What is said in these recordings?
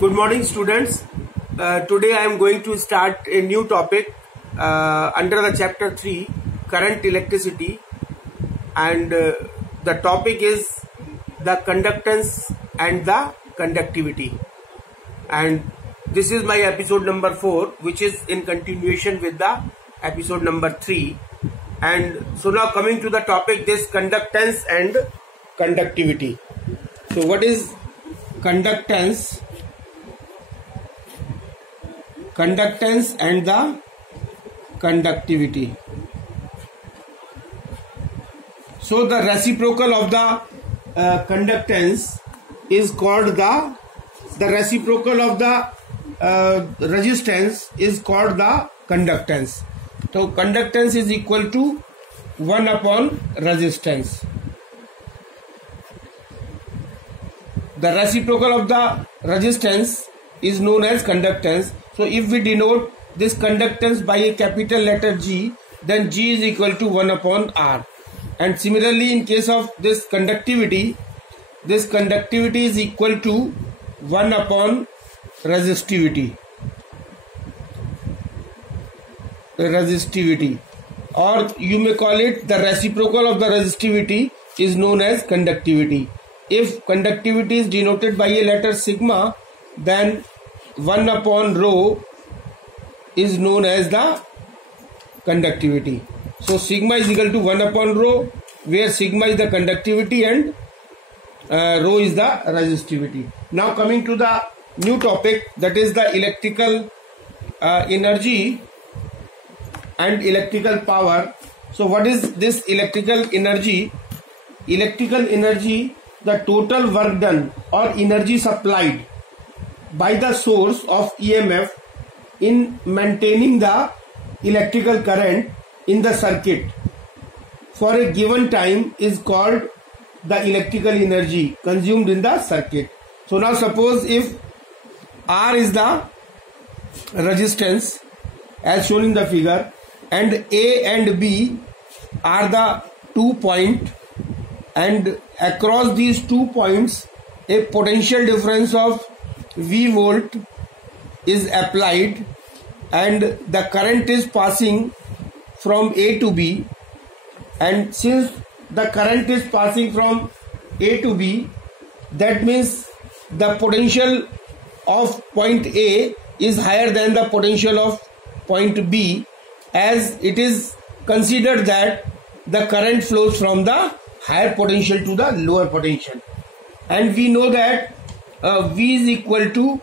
Good morning, students. Today I am going to start a new topic under the chapter 3, current electricity, and the topic is the conductance and the conductivity. And this is my episode number 4, which is in continuation with the episode number 3. And so now coming to the topic, this conductance and conductivity. So what is conductance? Conductance and the conductivity. So the reciprocal of the conductance is called the reciprocal of the resistance is called the conductance. So conductance is equal to 1 upon resistance. The reciprocal of the resistance is known as conductance. So if we denote this conductance by a capital letter G, then G is equal to 1 upon R. And similarly, in case of this conductivity is equal to 1 upon resistivity. Or you may call it the reciprocal of the resistivity is known as conductivity. If conductivity is denoted by a letter sigma, then 1 upon rho is known as the conductivity. So sigma is equal to 1 upon rho, where sigma is the conductivity and rho is the resistivity. Now coming to the new topic, that is the electrical energy and electrical power. So what is this electrical energy? Electrical energy, the total work done or energy supplied by the source of EMF in maintaining the electrical current in the circuit for a given time is called the electrical energy consumed in the circuit. So now suppose if R is the resistance as shown in the figure, and A and B are the 2 points, and across these 2 points a potential difference of V volt is applied, and the current is passing from A to B, and since the current is passing from A to B, that means the potential of point A is higher than the potential of point B, as it is considered that the current flows from the higher potential to the lower potential. And we know that V is equal to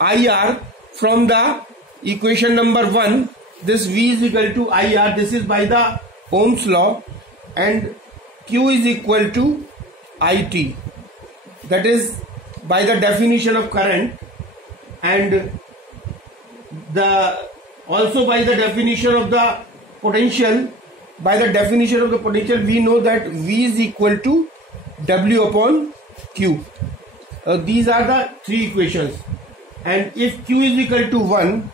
IR from the equation number 1. This V is equal to IR, this is by the Ohm's law, and Q is equal to IT, that is by the definition of current, and also by the definition of the potential. By the definition of the potential, we know that V is equal to W upon Q. These are the 3 equations. And if Q is equal to 1,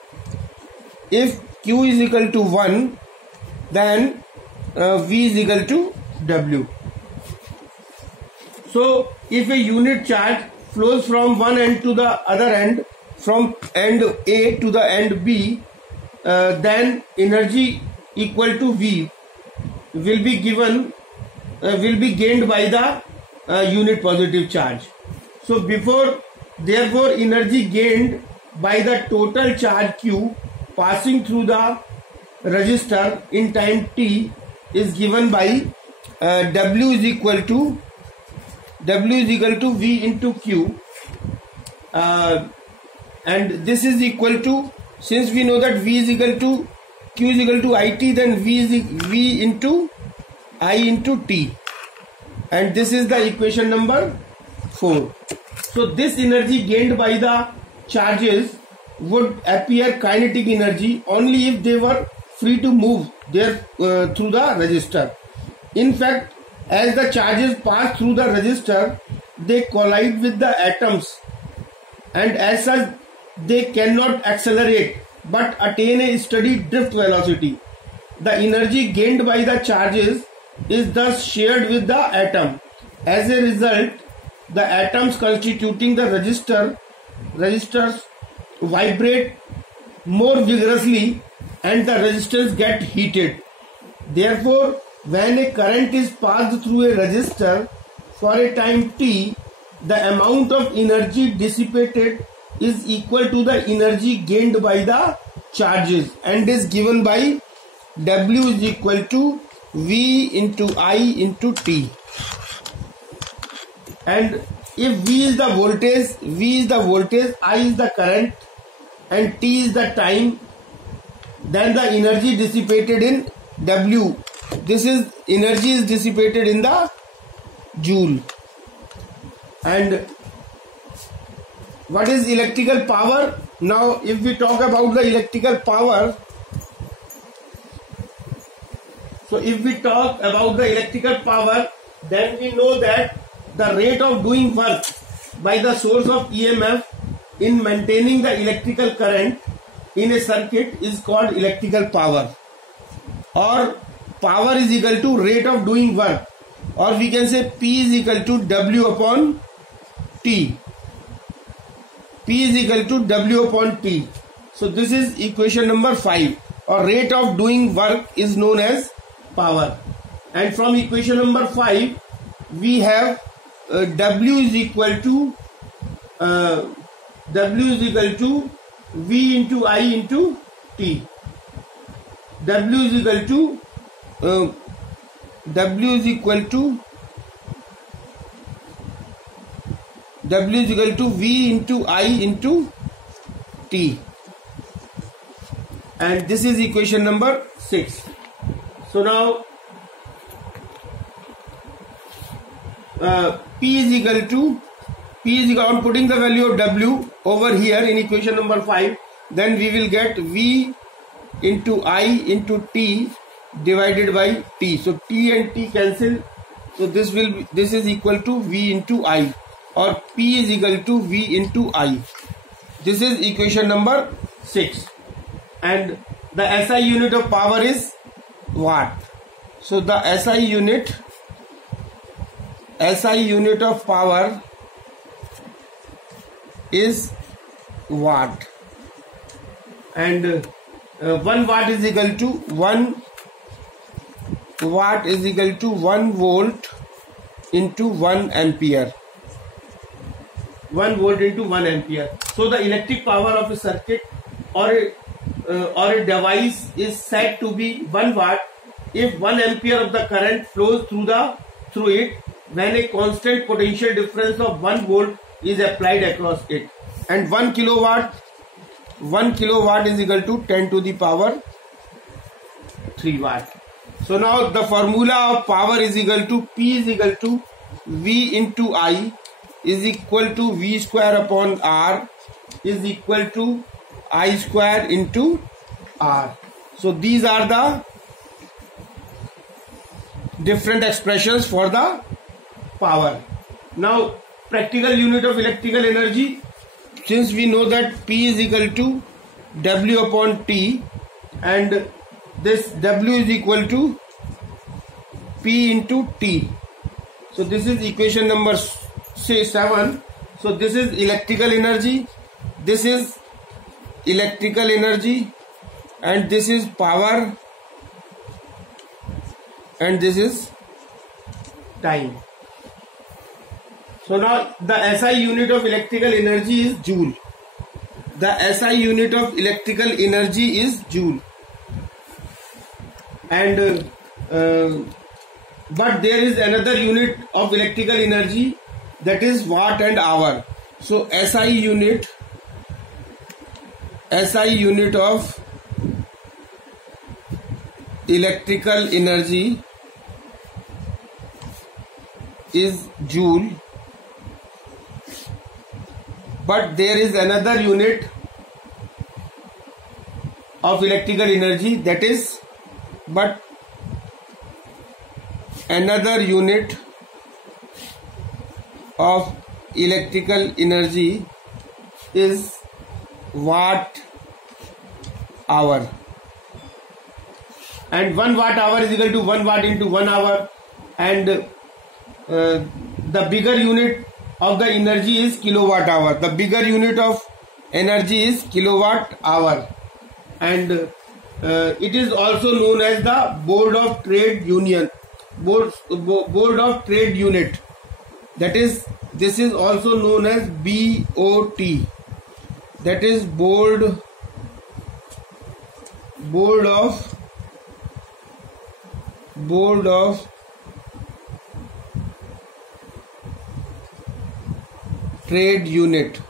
then V is equal to W. So if a unit charge flows from one end to the other end, from end A to the end B, then energy equal to V will be gained by the unit positive charge. So therefore energy gained by the total charge Q passing through the resistor in time t is given by W is equal to V into Q, and this is equal to, since we know that V is equal to Q is equal to IT, then V into I into T, and this is the equation number 4. So this energy gained by the charges would appear kinetic energy only if they were free to move there through the resistor. In fact, as the charges pass through the resistor, they collide with the atoms, and as such they cannot accelerate but attain a steady drift velocity. The energy gained by the charges is thus shared with the atom. As a result, the atoms constituting the resistor resistors vibrate more vigorously and the resistance get heated. Therefore, when a current is passed through a resistor for a time t, the amount of energy dissipated is equal to the energy gained by the charges and is given by W is equal to V into I into T. And if V is the voltage, I is the current and T is the time, then the energy dissipated in W. This is energy is dissipated in the joule. And what is electrical power? Now if we talk about the electrical power, so if we talk about the electrical power, then we know that the rate of doing work by the source of EMF in maintaining the electrical current in a circuit is called electrical power, or power is equal to rate of doing work, or we can say P is equal to W upon T. P is equal to W upon T. So this is equation number 5, or rate of doing work is known as power. And from equation number 5 we have W is equal to V into I into T. W is equal to V into I into T, and this is equation number 6. So now P is equal to on putting the value of W over here in equation number 5, then we will get V into I into T divided by T. So T and T cancel, so this is equal to V into I, or P is equal to V into I. This is equation number 6, and the SI unit of power is watt. So the SI unit of power is watt, and 1 watt is equal to 1 volt into 1 ampere. 1 volt into 1 ampere. So the electric power of a circuit or a device is said to be 1 watt if 1 ampere of the current flows through it when a constant potential difference of 1 volt is applied across it. And 1 kilowatt is equal to 10 to the power 3 watt. So now the formula of power is equal to P is equal to V into I is equal to V square upon R is equal to I square into R. So these are the different expressions for the power. Now practical unit of electrical energy, since we know that P is equal to W upon T, and this W is equal to P into T. So this is equation number 7. So this is electrical energy, this is electrical energy, and this is power, and this is time. So now the SI unit of electrical energy is joule. The SI unit of electrical energy is joule. And but there is another unit of electrical energy, that is watt and hour. So SI unit of electrical energy is joule, but there is another unit of electrical energy, that is, but another unit of electrical energy is watt hour, and 1 watt hour is equal to 1 watt into 1 hour, and the bigger unit of the energy is kilowatt hour. The bigger unit of energy is kilowatt hour, and it is also known as the Board of Trade Union, Board of Trade Unit. That is, this is also known as BOT. That is Board of Trade Unit,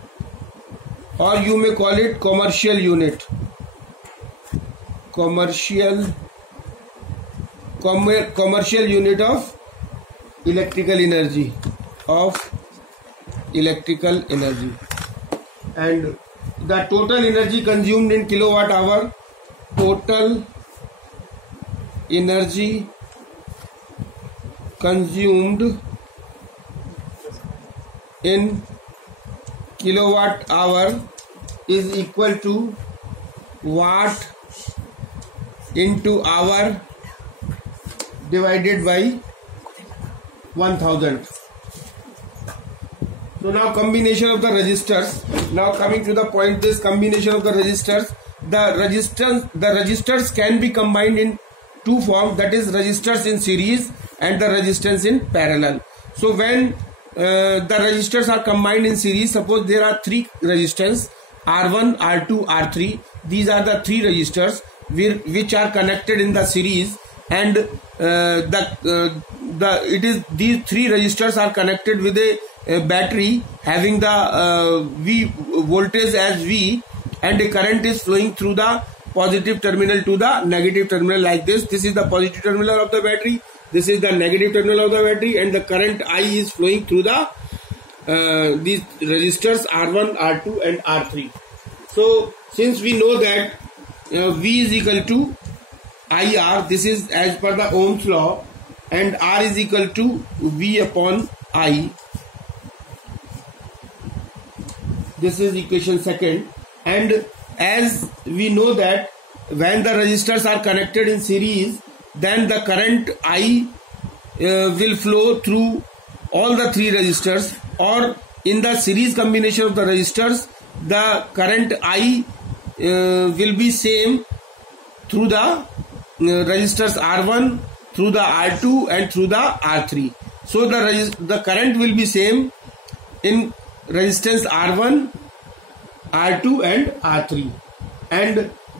or you may call it commercial unit. Commercial unit of electrical energy, and the total energy consumed in kilowatt hour, total energy consumed in kilowatt hour is equal to watt into hour divided by 1000. So now combination of the resistors. Now coming to the point, this combination of the resistors. The resistors can be combined in two forms, that is resistors in series and the resistance in parallel. So when the resistors are combined in series, suppose there are three resistors, R1, R2, R3. These are the three resistors which are connected in the series, and these three resistors are connected with a battery having the V voltage as V, and a current is flowing through the positive terminal to the negative terminal like this. This is the positive terminal of the battery, this is the negative terminal of the battery, and the current I is flowing through the these resistors R1, R2 and R3. So since we know that V is equal to IR, this is as per the Ohm's law, and R is equal to V upon I. This is equation second. And as we know that when the resistors are connected in series, then the current I will flow through all the three resistors, or in the series combination of the resistors, the current I will be same through the resistors R1, through the R2 and through the R3. So the current will be same in resistance R1, R2 and R3,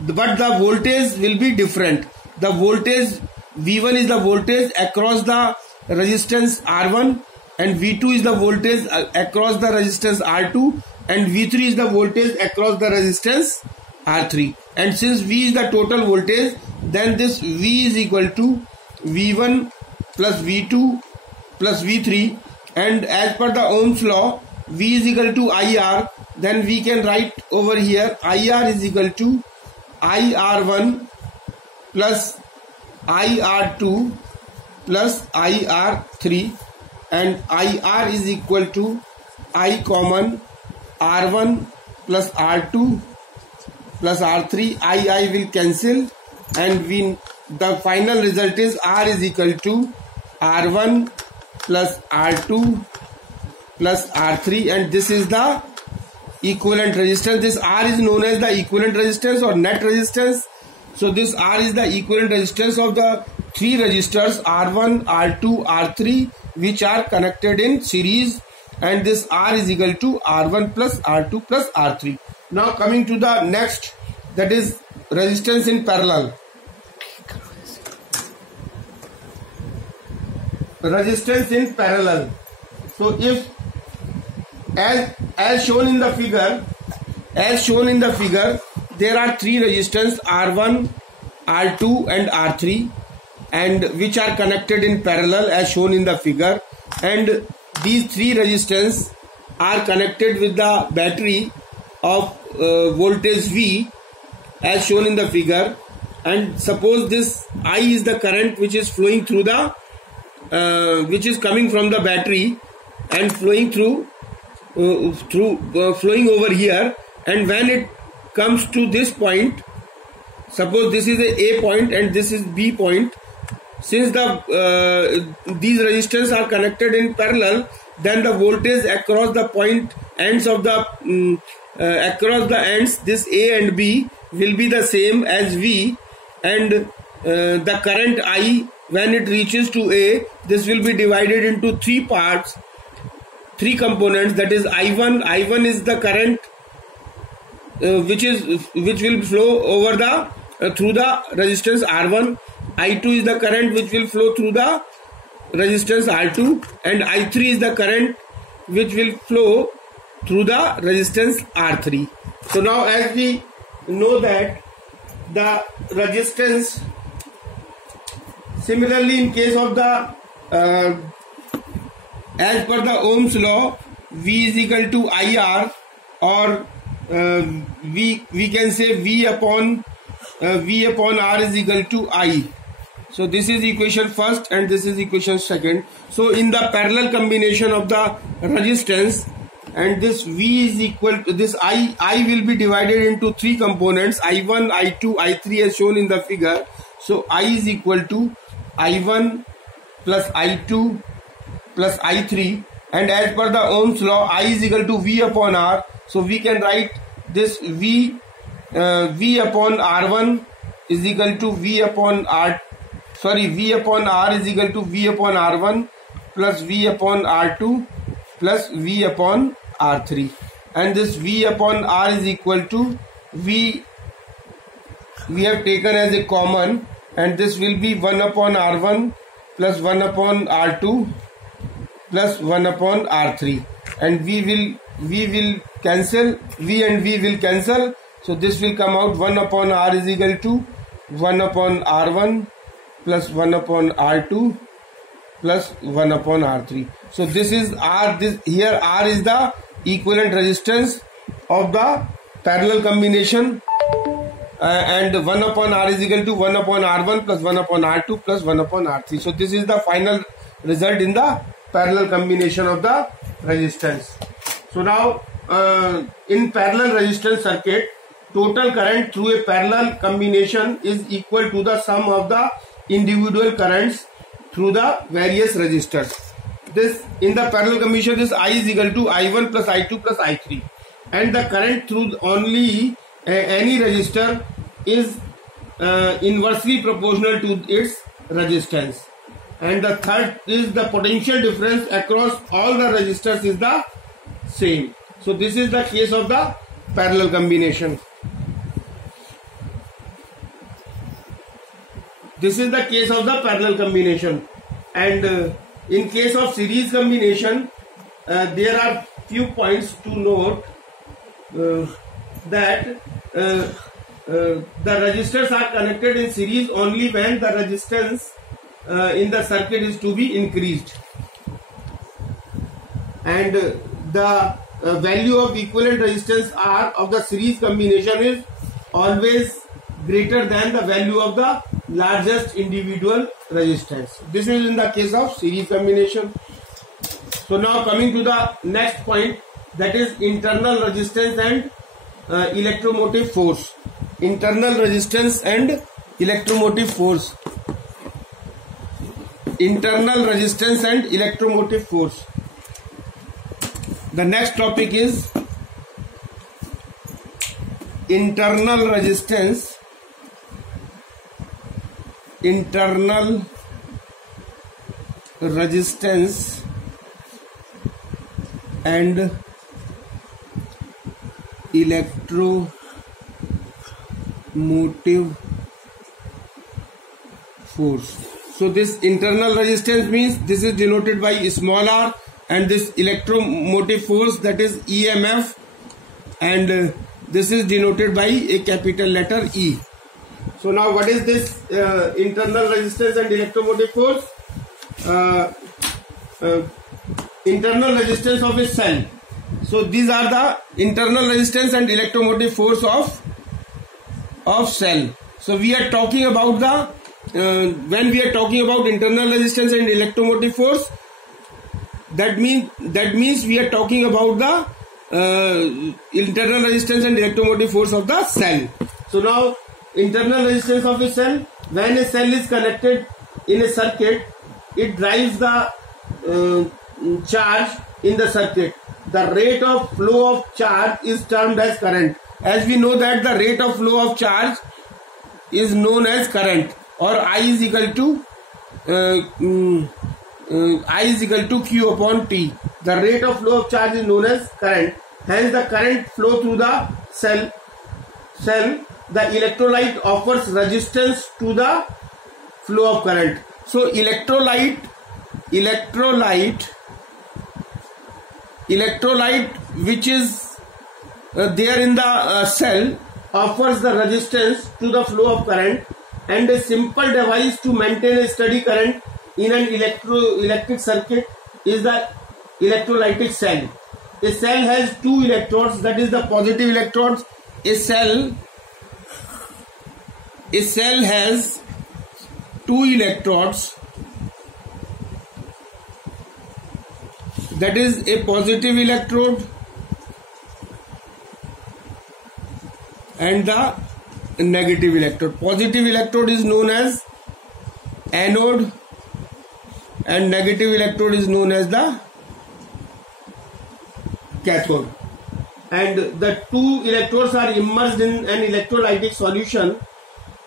but the voltage will be different. The voltage V1 is the voltage across the resistance R1, and V2 is the voltage across the resistance R2, and V3 is the voltage across the resistance R3. And since V is the total voltage, then this V is equal to V1 plus V2 plus V3, and as per the Ohm's law, V is equal to IR. Then we can write over here IR is equal to IR1 plus IR2 plus IR3, and IR is equal to I common R1 plus R2 plus R3. I will cancel, and the final result is R is equal to R1 plus R2 plus R3, and this is the equivalent resistance. This R is known as the equivalent resistance or net resistance. So this R is the equivalent resistance of the three resistors R1, R2, R3 which are connected in series, and this R is equal to R1 plus R2 plus R3. Now coming to the next, that is resistance in parallel. Resistance in parallel. So if as shown in the figure, there are three resistors R1, R2 and R3, and which are connected in parallel as shown in the figure, and these three resistors are connected with the battery of voltage V as shown in the figure. And suppose this I is the current which is flowing through the which is coming from the battery and flowing flowing over here, and when it comes to this point, suppose this is a point and this is B point, since these resistors are connected in parallel, then the voltage across the point ends of the across the ends, this A and B will be the same as V, and the current I, when it reaches to A, this will be divided into three parts, three components. That is I1. I1 is the current which will flow over the through the resistance R1. I2 is the current which will flow through the resistance R2, and I3 is the current which will flow through the resistance R3. So now, as we know that the resistance, similarly in case of the as per the Ohm's law, V is equal to IR, or we can say V upon R is equal to I. So this is equation first and this is equation second. So in the parallel combination of the resistance, and this V is equal to this I will be divided into three components, I1, I2, I3 as shown in the figure. So I is equal to I1 plus I2 plus I3, and as per the Ohm's law, I is equal to V upon R. So we can write this V upon R1 is equal to V upon R is equal to V upon R1 plus V upon R2 plus V upon R3, and this V upon R is equal to V we have taken as a common, and this will be 1 upon R1 plus 1 upon R2 plus 1 upon R3, and V will cancel, V and V will cancel. So this will come out 1 upon R is equal to 1 upon R1 plus 1 upon R2 plus 1 upon R3. So this is R. This here R is the equivalent resistance of the parallel combination, and 1 upon R is equal to 1 upon R1 plus 1 upon R2 plus 1 upon R3. So this is the final result in the parallel combination of the resistance. So now in parallel resistance circuit, total current through a parallel combination is equal to the sum of the individual currents through the various resistors. This in the parallel combination, this I is equal to I1 plus I2 plus I3, and the current through only any resistor is inversely proportional to its resistance, and the third is the potential difference across all the resistors is the same. So this is the case of the parallel combination. This is the case of the parallel combination, and in case of series combination, there are few points to note, that the resistors are connected in series only when the resistance in the circuit is to be increased, and the value of equivalent resistance R of the series combination is always greater than the value of the largest individual resistance. This is in the case of series combination. So now coming to the next point, that is internal resistance and electromotive force. Internal resistance and electromotive force. Internal resistance and electromotive force. The next topic is internal resistance, internal resistance and electromotive force. So this internal resistance means this is denoted by small r, and this electromotive force, that is EMF, and this is denoted by a capital letter E. So now what is this internal resistance and electromotive force? Internal resistance of a cell. So these are the internal resistance and electromotive force of cell. So we are talking about the when we are talking about internal resistance and electromotive force, that means we are talking about the internal resistance and electromotive force of the cell. So now internal resistance of a cell, when a cell is connected in a circuit, it drives the charge in the circuit, the rate of flow of charge is termed as current. As we know that the rate of flow of charge is known as current, or I is equal to Q upon T. The rate of flow of charge is known as current. Hence the current flow through the cell. The electrolyte offers resistance to the flow of current. So electrolyte which is there in the cell offers the resistance to the flow of current, and a simple device to maintain a steady current in an electric circuit is the electrolytic cell. A cell has two electrodes, that is the positive electrodes. A cell has two electrodes, that is a positive electrode and the negative electrode. Positive electrode is known as anode and negative electrode is known as the cathode. And the two electrodes are immersed in an electrolytic solution,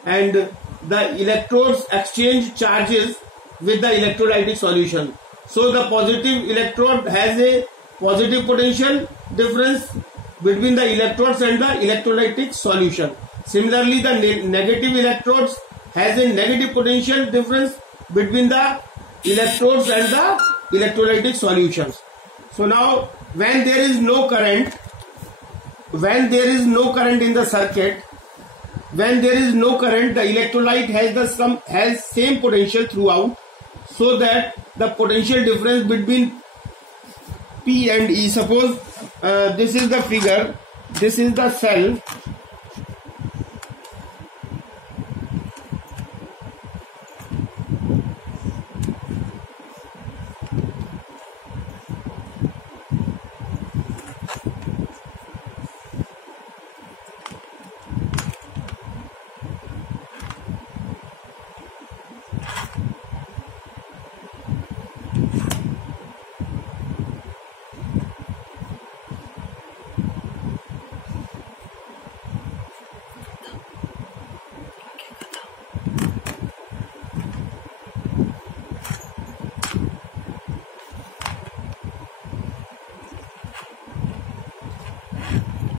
and the electrodes exchange charges with the electrolytic solution. So the positive electrode has a positive potential difference between the electrodes and the electrolytic solution. Similarly, the negative electrodes has a negative potential difference between the electrodes and the electrolytic solutions. So now when there is no current in the circuit, when there is no current, the electrolyte has same potential throughout, so that the potential difference between P and E. Suppose this is the figure, this is the cell,